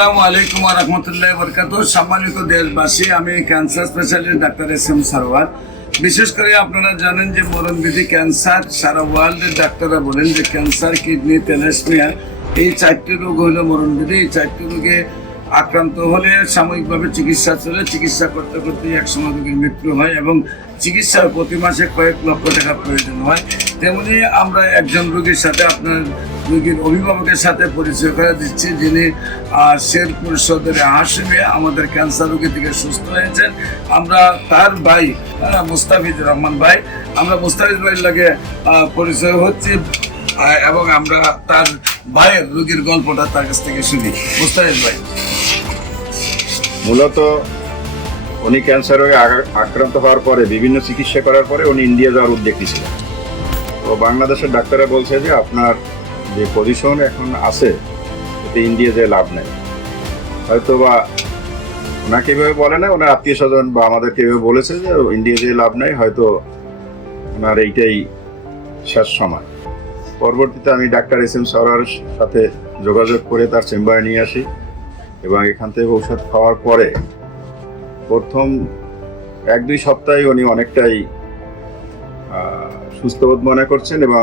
আসসালামু আলাইকুম ওয়া রাহমাতুল্লাহি ওয়া বারাকাতুহু। সম্মানিত দেশবাসী, আমি cancer specialist doctor SM. Sarwar. বিশেষ করে আপনারা জানেন যে মরণবিধি ক্যান্সার, সারা ওয়ার্ল্ডের ডাক্তাররা বলেন যে ক্যান্সার, কিডনি, থ্যালাসেমিয়া এই চারটি রোগ হলো মরণবিধি। এই চারটি রোগে আক্রান্ত হলে সাময়িকভাবে চিকিৎসা চলে, চিকিৎসা করতে করতে একসময় রোগীর মৃত্যু হয় এবং চিকিৎসার প্রতি মাসে কয়েক লক্ষ টাকা প্রয়োজন হয়। তেমনি আমরা একজন রোগীর সাথে আপনার রোগীর অভিভাবকের সাথে পরিচয় করে দিচ্ছি, যিনি শেরপুর সদরে হাসিমে আমাদের ক্যান্সার রোগী থেকে সুস্থ হয়েছেন। আমরা তার ভাই মুস্তাফিজুর রহমান ভাই, আমরা মুস্তাফিজ ভাইয়ের লাগে পরিচয় হচ্ছে এবং আমরা তার ভাইয়ের রোগীর গল্পটা তার কাছ থেকে শুনি। মুস্তাফিজ ভাই, মূলত উনি ক্যান্সার রোগে আক্রান্ত হওয়ার পরে বিভিন্ন চিকিৎসা করার পরে উনি ইন্ডিয়া যাওয়ার উদ্যোগ নিয়েছিলেন। তো বাংলাদেশের ডাক্তাররা বলছে যে আপনার যে পজিশন এখন আছে এতে ইন্ডিয়া যেয়ে লাভ নেই। হয়তো বা ওনাকে এভাবে বলে না, ওনার আত্মীয় স্বজন বা আমাদেরকে এভাবে বলেছে যে ইন্ডিয়া যেয়ে লাভ নেই, হয়তো ওনার এইটাই শেষ সময়। পরবর্তীতে আমি ডাক্তার এস.এম. সারওয়ারের সাথে যোগাযোগ করে তার চেম্বারে নিয়ে আসি এবং এখান থেকে ঔষধ খাওয়ার পরে প্রথম 1-2 সপ্তাহে উনি অনেকটাই সুস্থবোধ মনে করছেন এবং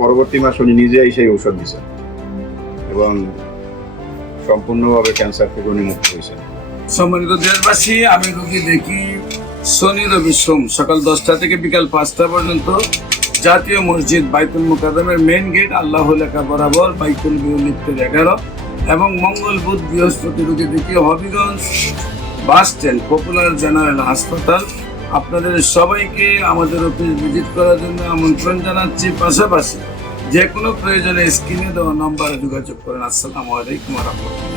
পরবর্তী মাস উনি নিজেই সেই ঔষধ দিচ্ছেন এবং সম্পূর্ণভাবে ক্যান্সার থেকে উনি মুক্ত হয়েছেন। সম্মানিত দেশবাসী, আমি রোগী দেখি শনি, রবি, সোম সকাল 10টা থেকে বিকাল 5টা পর্যন্ত জাতীয় মসজিদ বাইতুল মুকাদ্দামের মেইন গেট আল্লাহ লেখা বরাবর বাইতুল বিউলিপ্তের 11 এবং মঙ্গল, বুধ, বৃহস্পতি রোগী দেখি Habiganj bus stand popular general হাসপাতাল। আপনাদের সবাইকে আমাদের অফিস ভিজিট করার জন্য আমন্ত্রণ জানাচ্ছি। পাশাপাশি যে কোনো প্রয়োজনে স্ক্রিনে দেওয়া নম্বরে যোগাযোগ করেন। আসসালামু আলাইকুম ওয়া রাহমাতুল্লাহ।